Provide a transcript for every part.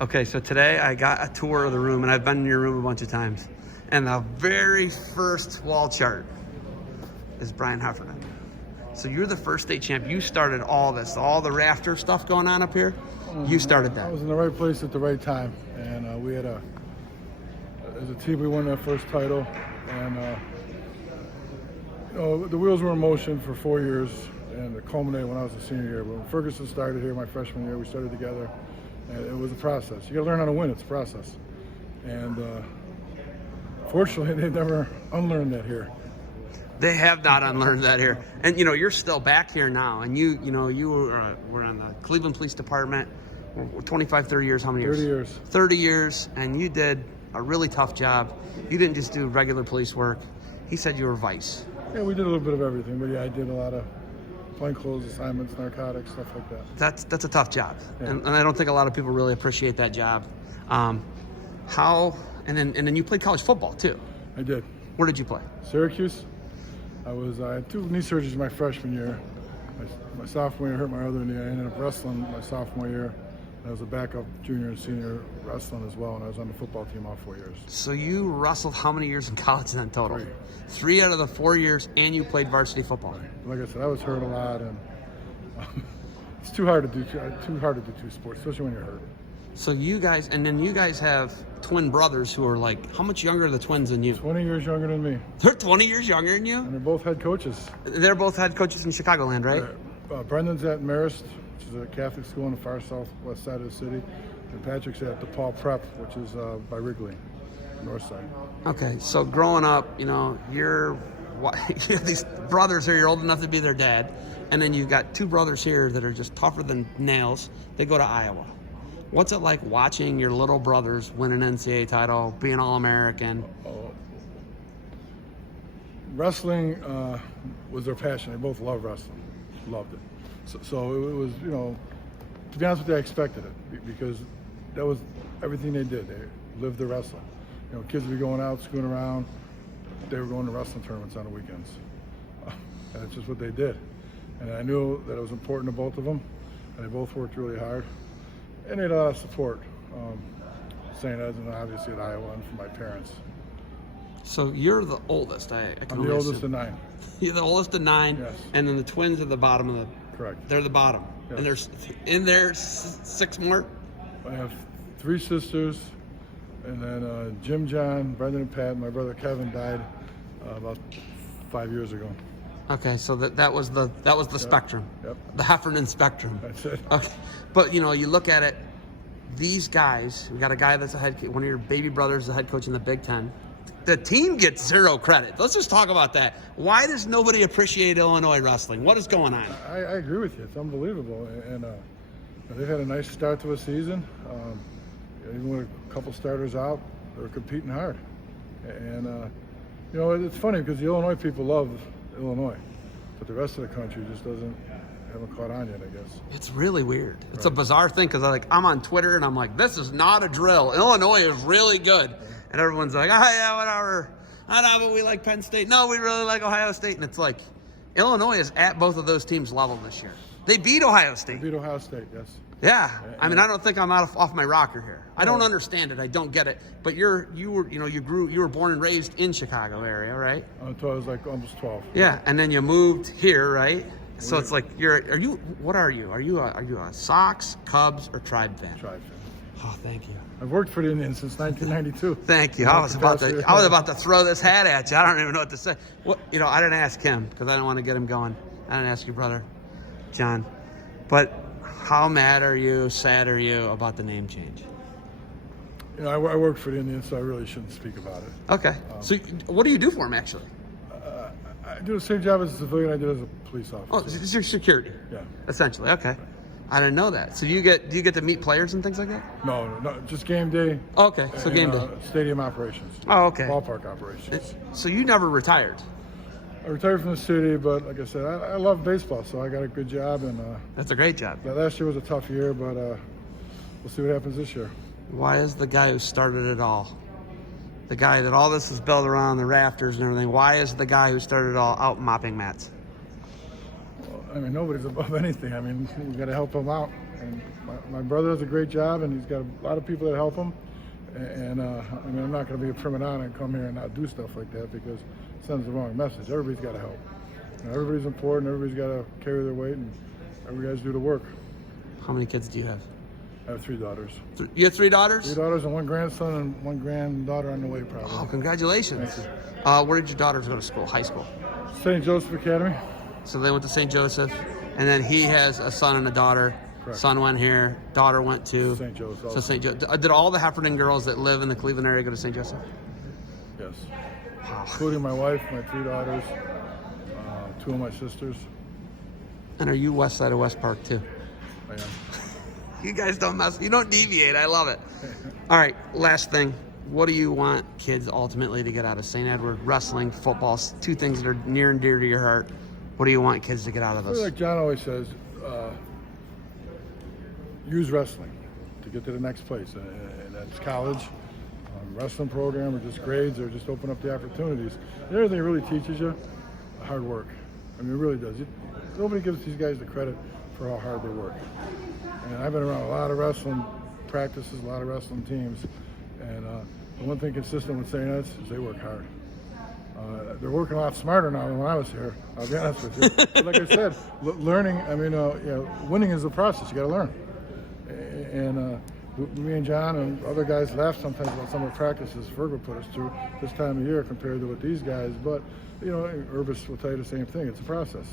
Okay, so today I got a tour of the room, and I've been in your room a bunch of times. And the very first wall chart is Brian Heffernan. So you're the first state champ. You started all this, all the rafter stuff going on up here. You started that. I was in the right place at the right time, and we had as a team, we won that first title, and the wheels were in motion for 4 years, and it culminated when I was a senior year. But when Ferguson started here my freshman year, we started together, and it was a process. You got to learn how to win. It's a process, and fortunately, they've never unlearned that here. They have not unlearned that here. And, you're still back here now. And you were in the Cleveland Police Department 25, 30 years. How many years? 30 years. 30 years. And you did a really tough job. You didn't just do regular police work. He said you were vice. Yeah, we did a little bit of everything. But yeah, I did a lot of plainclothes assignments, narcotics, stuff like that. That's a tough job. Yeah. And I don't think a lot of people really appreciate that job. And then you played college football too. I did. Where did you play? Syracuse. I had 2 knee surgeries my freshman year. My sophomore year, I hurt my other knee. I ended up wrestling my sophomore year. I was a backup junior and senior wrestling as well, and I was on the football team all 4 years. So you wrestled how many years in college then total? 3. 3 out of the 4 years, and you played varsity football. Like I said, I was hurt a lot, and it's too hard to do 2 sports, especially when you're hurt. So you guys have twin brothers who are like, how much younger are the twins than you? 20 years younger than me. They're 20 years younger than you? And they're both head coaches. They're both head coaches in Chicagoland, right? Brendan's at Marist, which is a Catholic school on the far southwest side of the city. And Patrick's at DePaul Prep, which is by Wrigley, north side. Okay, so growing up, you have these brothers here, you're old enough to be their dad. And then you've got 2 brothers here that are just tougher than nails. They go to Iowa. What's it like watching your little brothers win an NCAA title, be an All-American? Wrestling was their passion. They both loved wrestling, loved it. So it was, to be honest with you, I expected it because that was everything they did. They lived the wrestling. Kids would be going out, screwing around. They were going to wrestling tournaments on the weekends. And it's just what they did. And I knew that it was important to both of them, and they both worked really hard. And they had a lot of support, St. Ed's and obviously at Iowa and from my parents. So you're the oldest, I can I'm the oldest of 9. You're the oldest of 9, yes. And then the twins are the bottom of the... Correct. They're the bottom. Yes. And there's 6 more? I have 3 sisters, and then Jim, John, Brendan, and Pat. My brother Kevin died about 5 years ago. Okay, so that was the spectrum. Yep. The Heffernan spectrum. That's it. Okay. But you look at it, these guys, we got a guy that's one of your baby brothers, the head coach in the Big Ten. The team gets 0 credit. Let's just talk about that. Why does nobody appreciate Illinois wrestling? What is going on? I agree with you. It's unbelievable, and they've had a nice start to a season. Even with a couple starters out, they're competing hard. And it's funny because the Illinois people love Illinois, but the rest of the country just haven't caught on yet, I guess. It's really weird. It's a bizarre thing because I'm on Twitter and I'm like, this is not a drill. Illinois is really good. And everyone's like, oh yeah, whatever. I know, but we like Penn State. No, we really like Ohio State. And it's like, Illinois is at both of those teams' level this year. They beat Ohio State. They beat Ohio State, yes. Yeah. I mean, I don't think I'm off my rocker here. I don't understand it. I don't get it. But you were born and raised in Chicago area, right? Until I was like almost 12. Yeah, and then you moved here, right? So it's like what are you? Are you a Sox, Cubs, or Tribe fan? Tribe fan. Oh, thank you. I've worked for the Indians since 1992. Thank you. I was about to throw this hat at you. I don't even know what to say. I didn't ask him because I didn't want to get him going. I didn't ask your brother, John. But how mad are you, sad are you about the name change? I worked for the Indians, so I really shouldn't speak about it. Okay. So what do you do for him, actually? I do the same job as a civilian I did as a police officer. Oh, it's your security. Yeah. Essentially, okay. I didn't know that. So do you get to meet players and things like that? No, just game day. Okay, so game day. Stadium operations. Oh, okay. Ballpark operations. So you never retired? I retired from the city, but like I said, I love baseball, so I got a good job. And that's a great job. Last year was a tough year, but we'll see what happens this year. Why is the guy who started it all, the guy that all this is built around, the rafters and everything, why is the guy who started it all out mopping mats? Well, nobody's above anything. We got to help them out. And my brother does a great job, and he's got a lot of people that help him. And I mean, I'm not going to be a prima donna and come here and not do stuff like that because it sends the wrong message. Everybody's got to help. You know, everybody's important. Everybody's got to carry their weight, and everybody has to do the work. How many kids do you have? I have 3 daughters. You have 3 daughters? 3 daughters and 1 grandson and 1 granddaughter on the way, probably. Oh, congratulations. Where did your daughters go to school? High school? St. Joseph Academy. So they went to St. Joseph, and then he has a son and a daughter. Correct. Son went here, daughter went to St. Joseph. So St. Joseph. Did all the Heffernan girls that live in the Cleveland area go to St. Joseph? Yes. Wow. Including my wife, my 3 daughters, 2 of my sisters. And are you west side of West Park too? I am. You guys don't mess. You don't deviate. I love it. All right. Last thing. What do you want kids ultimately to get out of St. Edward? Wrestling, football, 2 things that are near and dear to your heart. What do you want kids to get out of Well, this? like John always says, use wrestling to get to the next place, and that's college, wrestling program, or just grades, or just open up the opportunities. And everything it really teaches you, hard work. I mean, it really does. Nobody gives these guys the credit for how hard they work. And I've been around a lot of wrestling practices, a lot of wrestling teams, and the one thing consistent with St. Ed's is they work hard. They're working a lot smarter now than when I was here, I'll be honest with you. But like I said, learning, I mean, winning is a process. You got to learn. And me and John and other guys laugh sometimes about some of the practices Fergal put us through this time of year compared to what these guys. But, you know, Urbis will tell you the same thing. It's a process.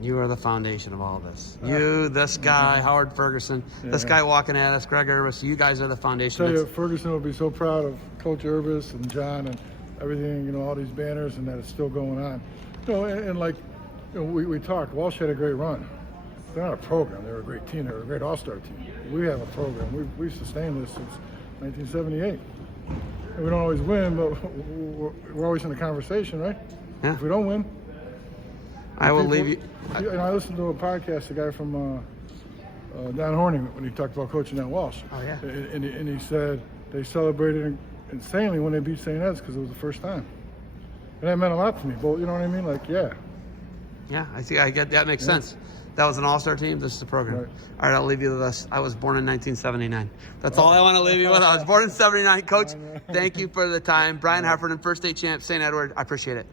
You are the foundation of all this. You, this guy, Howard Ferguson, this guy walking at us, Greg Urbis, you guys are the foundation. I tell you, Ferguson will be so proud of Coach Urbis and John and everything, you know, all these banners, and that it's still going on. You know, and like, you know, we talked, Walsh had a great run. They're not a program. They're a great team. They're a great all-star team. We have a program. We've sustained this since 1978. And we don't always win, but we're always in the conversation, right? Yeah. If we don't win, I will leave you. And I listened to a podcast, a guy from Don Horning, when he talked about coaching at Walsh. Oh, yeah. And he said they celebrated insanely when they beat St. Ed's because it was the first time. And that meant a lot to me. But you know what I mean? Like, yeah. Yeah, I see. I get that. Makes sense. That was an all-star team. This is the program. Right. All right, I'll leave you with this. I was born in 1979. That's all I want to leave you with. I was born in '79. Coach, thank you for the time. Brian Heffernan, first state champ, St. Edward. I appreciate it.